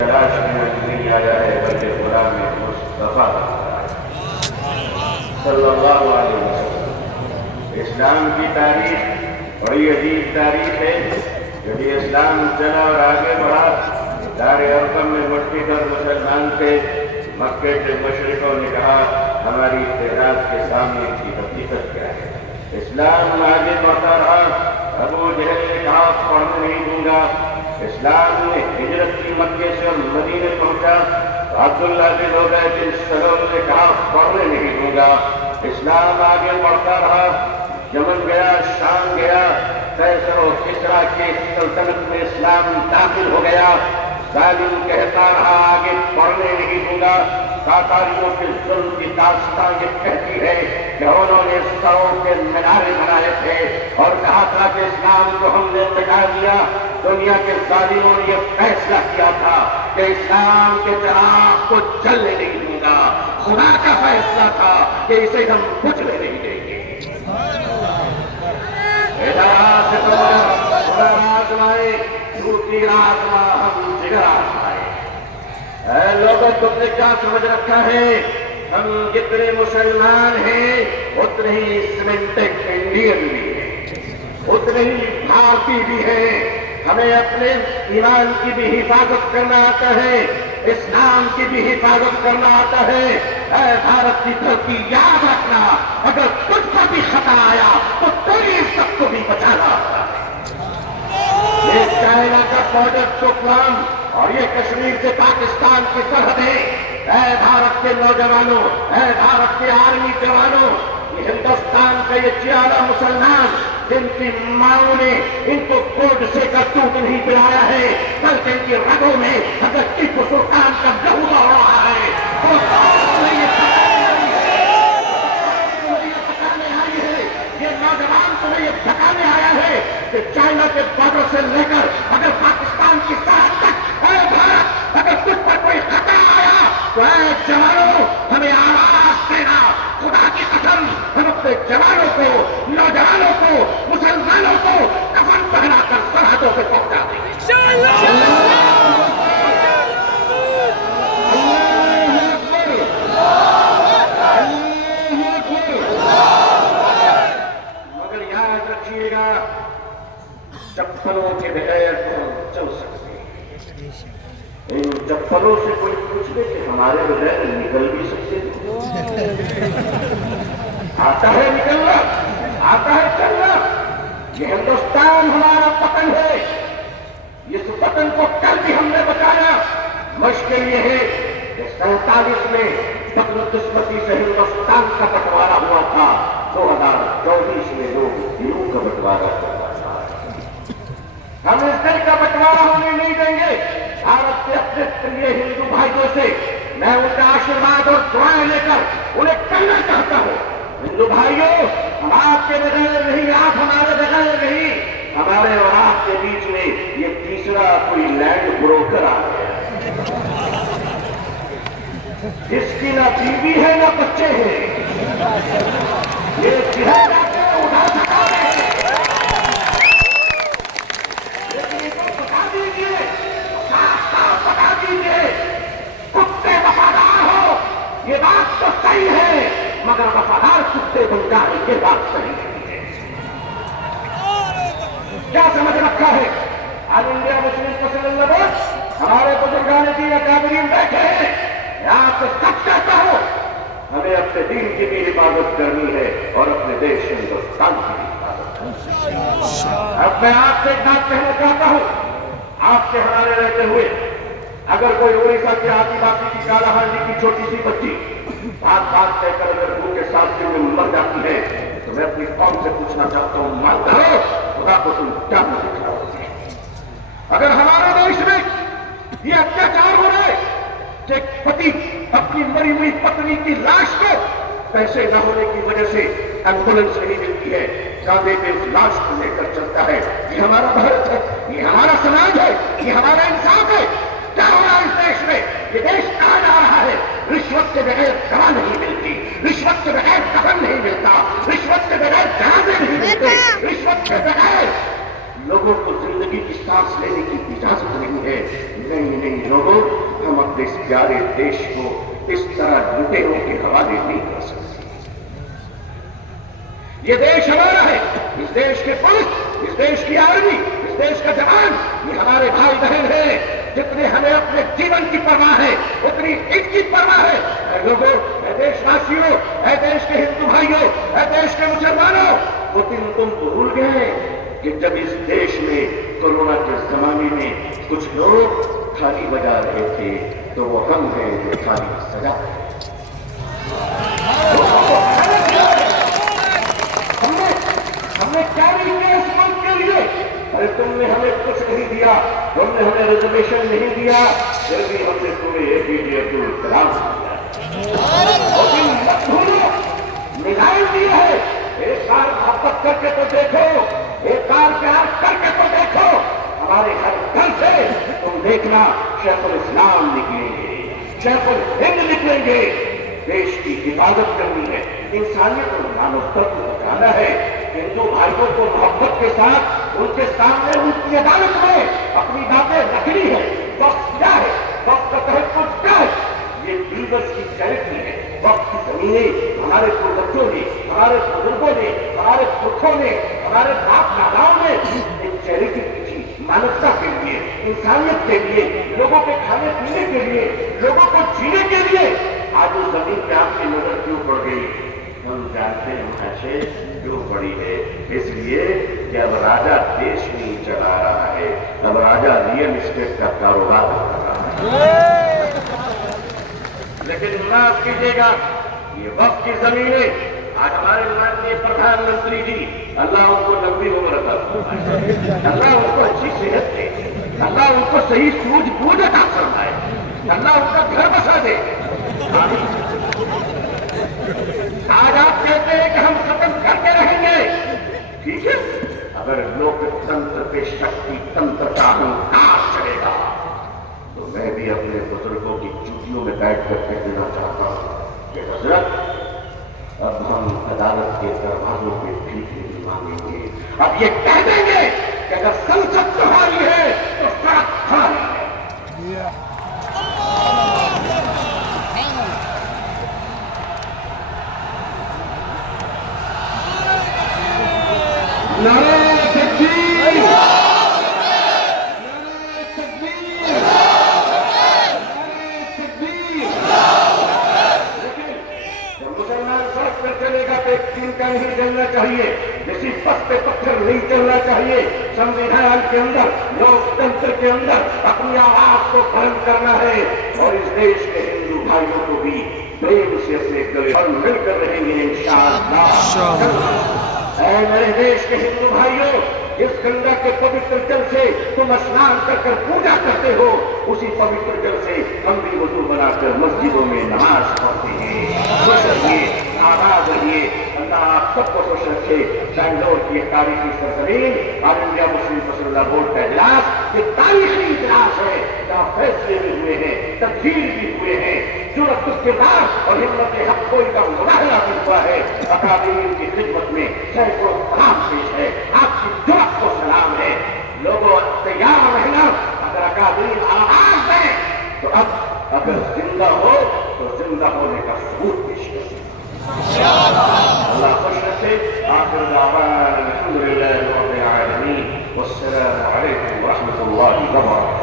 تلاش میں نہیں آیا ہے بلکہ غلام مصطفیٰ صلی اللہ علیہ وسلم۔ اسلام کی تاریخ بڑی عجیب تاریخ ہے۔ جب یہ اسلام چلا اور آگے بڑھا، دار ارقم میں مٹی پر مسلمان تھے۔ مکے کے مشرکوں نے کہا ہماری تعداد کے سامنے کی حقیقت کیا ہے؟ اسلام آگے بڑھتا رہا۔ ابو جہل نے کہا پڑھنے نہیں دوں گا۔ اسلام نے ہجرت کی مکے سے اور مدینے پہنچا۔ عبداللہ بن ابی بن سلول نے کہا پڑھنے نہیں دوں گا۔ اسلام آگے بڑھتا رہا، یمن گیا، شام گیا، قیصر و کسریٰ کی سلطنت میں اسلام داخل ہو گیا۔ ظالم کہتا رہا آگے پڑھنے نہیں دوں گا۔ تاتاریوں کے ظلم کی داستان یہ کہتی ہے کہ انہوں نے سروں کے مینارے بنائے تھے اور کہا تھا کہ اسلام کو ہم نے مٹا دیا۔ دنیا کے ظالموں نے یہ فیصلہ کیا تھا کہ اسلام کے چراغ کو جلنے نہیں دوں گا۔ خدا کا فیصلہ تھا کہ اسے ہم بجھنے نہیں دیں گے۔ خدا آزمائے، جھوٹی آزما ہم جگر آزمائے۔ اے لوگوں، تم نے کیا سمجھ رکھا ہے؟ ہم جتنے مسلمان ہیں اتنے ہی سیمنٹڈ انڈین بھی ہیں، اتنے ہی بھارتی بھی ہیں۔ ہمیں اپنے ایمان کی بھی حفاظت کرنا آتا ہے، اسلام کی بھی حفاظت کرنا آتا ہے۔ اے بھارت کی دھرتی، یاد رکھنا اگر تجھ پر بھی خطا آیا تو تیری عزت کو بھی بچانا آتا ہے۔ یہ چائنا کا بارڈر چوکلام اور یہ کشمیر سے پاکستان کی سرحدیں، اے بھارت کے نوجوانوں، اے بھارت کے آرمی جوانوں، یہ ہندوستان کا یہ چیارہ مسلمان جن کی ماؤں نے ان کو گوڈ سے کر دودھ نہیں پلایا ہے، بلکہ ان کی رگوں میں اگر ٹیپو سلطان کا لہو بہہ رہا ہے تو یہ نوجوان تمہیں یہ بتانے آیا ہے کہ چائنا کے بارڈر سے لے کر اگر پاکستان کی سرحد تک، اے بھارت، اگر تجھ پر کوئی خطا آیا تو اے جوانوں ہمیں آواز دینا۔ خدا کی قسم ہم اپنے جوانوں کو، نوجوانوں کو، مسلمانوں کو کفن پہنا کر سرحدوں پہ پہنچا دیں گے۔ مگر یاد رکھیے گا، چپلوں کے بغیر تو ہم چل سکتے ہیں۔ ان چپلوں سے کوئی پوچھ لے کہ ہمارے بغیر نکل بھی سکتے ہیں؟ آتا ہے نکلنا، آتا ہے چلنا۔ یہ ہندوستان ہمارا وطن ہے، اس وطن کو کل بھی ہم نے بچایا۔ مشکل یہ ہے کہ 47 میں بدقسمتی سے ہندوستان کا بٹوارا ہوا تھا، 2024 میں لوگ ہندوؤں کا بٹوارا کرتا تھا۔ ہم اس دل کا بٹوارا ہونے نہیں دیں گے۔ بھارت کے اپنے پریے ہندو بھائیوں سے میں ان کا آشیرواد اور دعائیں لے کر انہیں کہنا چاہتا ہوں، ہندو بھائیوں، ہم آپ کے بغیر نہیں، آپ ہمارے بغیر نہیں۔ ہمارے اور آپ کے بیچ میں یہ تیسرا کوئی لینڈ بروکر آ گیا ہے، جس کی نہ بیوی ہے نہ بچے ہیں۔ یہ جہاں جاتے ہیں اٹھا سکا ہے، لیکن ان کو بتا دیجیے، صاف صاف بتا دیجیے، کتے وفادار ہو یہ بات تو صحیح ہے، مگر وفادار کتے بن جائے یہ بات صحیح نہیں ہے۔ کیا سمجھ رکھا ہے؟ آج انڈیا مسلم پسند اللہ ہمارے بزرگان دین اکابرین بیٹھے ہیں۔ میں آپ سے سب کہتا ہوں، ہمیں اپنے دین کی بھی حفاظت کرنی ہے اور اپنے دیش ہندوستان کی بھی حفاظت کرنی ہے۔ اب میں آپ سے ایک بات کہنا چاہتا ہوں، آپ کے ہمارے رہتے ہوئے اگر کوئی اڑیسہ کے آدی باقی کی کالا ہانڈی کی چھوٹی سی بچی بات بات کہہ کر اگر بھوک کے ساتھ میں مر جاتی ہے تو میں اپنی قوم سے پوچھنا چاہتا ہوں، مانتا ہو خدا کو تم کیا دکھا رہے ہو؟ اگر ہمارے دیش میں یہ اتیاچار ہو رہے کہ ایک پتی اپنی مری ہوئی پتنی کی لاش کو پیسے نہ ہونے کی وجہ سے ایمبولینس نہیں ملتی ہے، کاندھے پہ اس لاش کو لے کر چلتا ہے، یہ ہمارا بھارت ہے، یہ ہمارا سماج ہے، یہ ہمارا انصاف ہے۔ کیا ہو رہا ہے اس دیش میں؟ یہ دیش کہاں جا رہا ہے؟ رشوت کے بغیر دوا نہیں ملتی، رشوت کے بغیر کفن نہیں ملتا، رشوت کے بغیر جنازے نہیں ملتے، رشوت کے بغیر لوگوں کو زندگی کی سانس لینے کی اجازت نہیں ہے. نہیں لوگوں، ہم اپنے اس پیارے دیش کو اس طرح لٹیروں کے حوالے نہیں کر سکتے. یہ دیش ہمارا ہے. اس دیش کے پولیس، اس دیش کی آرمی، اس دیش کا جوان، یہ ہمارے بھائی بہن ہیں. جتنے ہمیں اپنے جیون کی پرواہ ہے اتنی ان کی پرواہ ہے. اے لوگوں، اے دیش واسیوں، اے دیش کے ہندو بھائیوں، اے دیش کے مسلمانوں، وہ دن تم بھول گئے کہ جب اس دیش میں کورونا کے زمانے میں کچھ لوگ تھالی بجا رہے تھے تو وہ ہم ہیں جو تھالی سجا رہے ہیں. ہم نے کیا نہیں کیا اس ملک کے لیے؟ ارے تم نے ہمیں کچھ نہیں دیا، تم نے ہمیں ریزرویشن نہیں دیا، پھر بھی ہم نے تمہیں اے پی جے عبد الکلام نگاہ دیا ہے. ایک بار محبت کر کے تو دیکھو، ایک بار پیار کر کے تو دیکھو. ہمارے ہر گھر سے تم دیکھنا شیخ الاسلام نکلیں گے، شیخ الہند نکلیں گے. دیش کی حفاظت کرنی ہے، انسانیت اور مانوتا کو بچانا ہے. ہندو بھائیوں کو محبت کے ساتھ ان کے سامنے ان کی عدالت میں اپنی باتیں رکھنی ہے. وقت کیا ہے؟ وقت کا تحفظ کیا ہے؟ یہ لیڈرز کی چیریٹی ہے. وقت کی زمینیں ہمارے پروجوں نے، ہمارے بزرگوں نے، ہمارے پرکھوں نے، ہمارے باپ داداؤں نے ایک چیریٹی کی تھی. مانوتا کے لیے، انسانیت کے لیے، لوگوں کے کھانے پینے کے لیے، لوگوں کو جینے کے لیے. آج اس زمین پہ آپ کی نظر کیوں پڑ گئی؟ ہم جانتے ہیں ایسے کیوں پڑی ہے. اس لیے کہ اب راجا دیش نہیں چلا رہا ہے، اب راجا ریئل اسٹیٹ کا کاروبار کر رہا ہے. لیکن معاف کیجیے گا، یہ وقت کی زمینیں آج ہمارے ماننیے پردھان منتری جی، اللہ ان کو لمبی عمر عطا فرمائے، اللہ ان کو اچھی صحت دے، اللہ ان کو صحیح سوجھ بوجھ عطا فرمائے، اللہ ان کا گھر بسا دے. آج آپ کہتے ہیں کہ ہم ختم کرتے رہیں گے، ٹھیک ہے. اگر لوک تنتر پہ شکتی تنتر کا ہنکار چلے گا تو میں بھی اپنے بزرگوں کی چوٹیوں میں بیٹھ کر کے دینا چاہتا ہوں کہ حضرت اب ہم عدالت کے دروازوں پہ بھیک نہیں مانگیں گے. اب یہ کہہ دیں گے کہ اگر سنسد تمہاری ہے تو سڑک ہماری ہے. نعرہ تکبیر، مسلمان سڑک پر چلے گا تو ایک دن کا نہیں چلنا چاہیے، کسی پس پہ پتھر نہیں چلنا چاہیے. سمویدھان کے اندر، لوک تنتر کے اندر اپنی آواز کو بلند کرنا ہے. اور اس دیش کے ہندو بھائیوں کو بھی پریم سے اپنے گلے اور مل کر رہیں گے انشاءاللہ. اے میرے دیش کے ہندو بھائیوں، اس گنگا کے پوتر جل سے تم اسنان کر کر پوجا کرتے ہو، اسی پوتر جل سے ہم بھی وضو بنا کر مسجدوں میں نماز پڑھتے ہیں. خوش رہیے، آباد رہیے. اللہ آپ سب کو خوش رکھے. بنگلور کی تاریخی سرزمین آل انڈیا مسلم فصل اللہ بورڈ کا اجلاس یہ تاریخی اجلاس ہے جہاں فیصلے بھی ہوئے ہیں، تبدیل بھی ہوئے ہیں. جرأت کردار اور ہمت حق کوئی کا مظاہرہ بھی ہوا ہے. اکابرین کی خدمت میں سینکڑوں سلام پیش ہے. آپ کی جرأت کو سلام ہے. لوگوں تیار رہنا. اگر اکابرین آواز دیں تو اب اگر زندہ ہو تو زندہ ہونے کا ثبوت پیش کریں. اللہ خوش رکھے. آخر دعوانا الحمد للہ رب العالمین والسلام علیکم ورحمۃ اللہ وبرکاتہ.